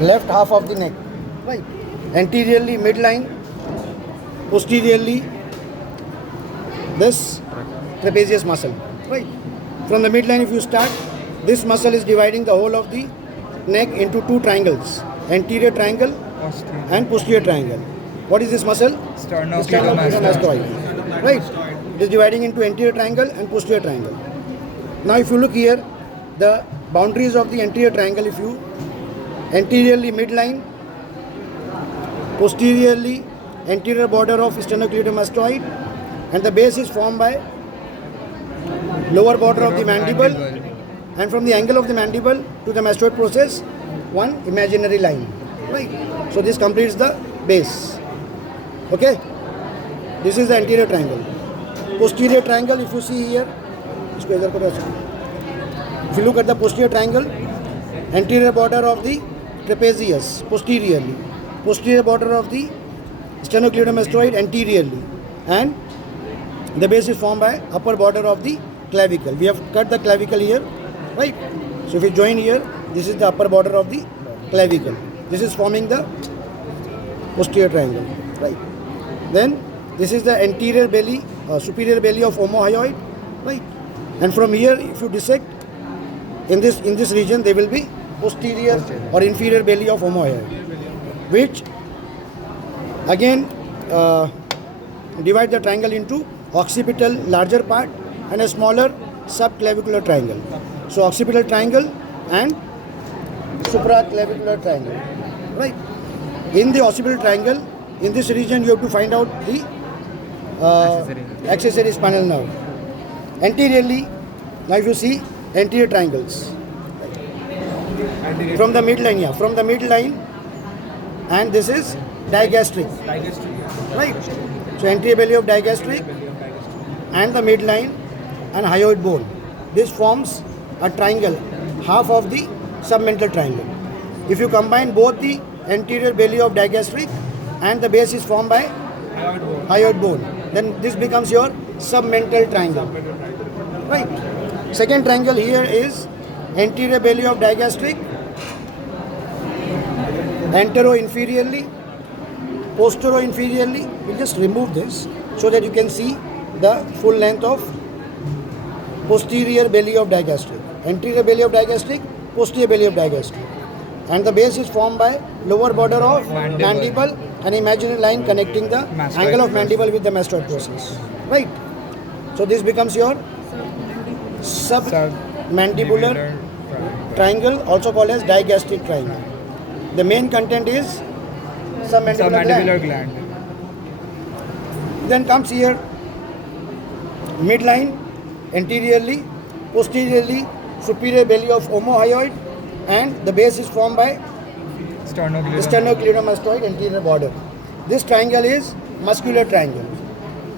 left half of the neck, right? Anteriorly midline, posteriorly this trapezius muscle, right? From the midline, if you start, this muscle is dividing the whole of the neck into two triangles, anterior triangle and posterior triangle. What is this muscle? Sternocleidomastoid, right? It is dividing into anterior triangle and posterior triangle. Now if you look here, the boundaries of the anterior triangle, if you anteriorly midline, posteriorly anterior border of sternocleidomastoid, and the base is formed by lower border of the mandible, and from the angle of the mandible to the mastoid process, one imaginary line, right? So this completes the base. Okay, this is the anterior triangle. Posterior triangle, if you see here, if you look at the posterior triangle, anterior border of the trapezius posteriorly, posterior border of the sternocleidomastoid anteriorly, and the base is formed by upper border of the clavicle. We have cut the clavicle here, right? So if you join here, this is the upper border of the clavicle. This is forming the posterior triangle, right? Then this is the anterior belly, superior belly of omohyoid, right? And from here, if you dissect in this region, there will be posterior or inferior belly of omohyoid, which again divide the triangle into occipital larger part and a smaller subclavicular triangle. So occipital triangle and supraclavicular triangle, right? In the occipital triangle, in this region you have to find out the accessory spinal nerve. Anteriorly, now if you see anterior triangles, from the midline, from the midline, and this is digastric, right? So anterior belly of digastric and the midline and hyoid bone. This forms a triangle, half of the submental triangle. If you combine both the anterior belly of digastric and the base is formed by hyoid bone, then this becomes your submental triangle, right? Second triangle here is anterior belly of digastric, antero-inferiorly, postero-inferiorly. We'll just remove this so that you can see the full length of posterior belly of digastric. Anterior belly of digastric, posterior belly of digastric. And the base is formed by lower border of mandible, an imaginary line connecting the angle of mandible with the mastoid process, right? So this becomes your submandibular triangle, also called as digastric triangle. The main content is submandibular gland. Then comes here midline, anteriorly, posteriorly, superior belly of omohyoid, and the base is formed by sternocleidomastoid anterior border. This triangle is muscular triangle.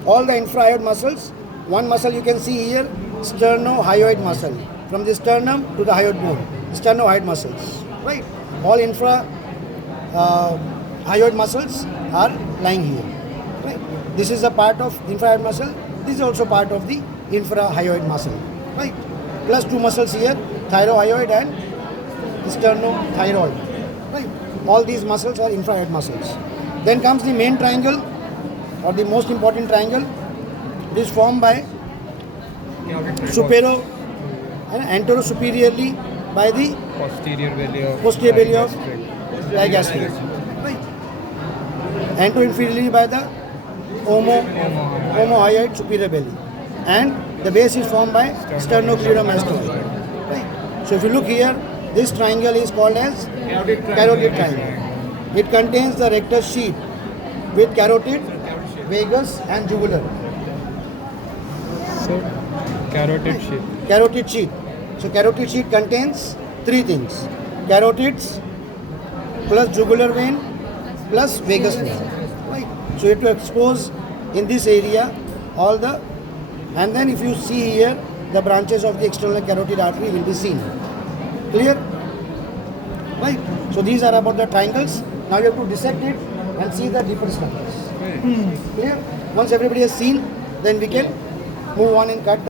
All the infrahyoid muscles, one muscle you can see here, sternohyoid muscle, from the sternum to the hyoid bone, sternohyoid muscles, right? All hyoid muscles are lying here, right? This is a part of infrahyoid muscle. This is also part of the infrahyoid muscle, right? Plus two muscles here, thyrohyoid and sternothyroid, right? All these muscles are infrahyoid muscles. Then comes the main triangle, or the most important triangle. This is formed by supero and antero-superiorly by the posterior belly of digastric, right? Antero-inferiorly by the omohyoid superior belly, and the base is formed by sternocleidomastoid, right? So if you look here, this triangle is called as carotid triangle. It contains the rectus sheath with carotid, vagus and jugular. So carotid sheath. Carotid sheath. So carotid sheath contains three things: carotids plus jugular vein plus vagus vein, right? So you have to expose in this area all the, and then if you see here, the branches of the external carotid artery will be seen. Clear? Right? So these are about the triangles. Now you have to dissect it and see the deeper structures. Clear? Once everybody has seen, then we can move on and cut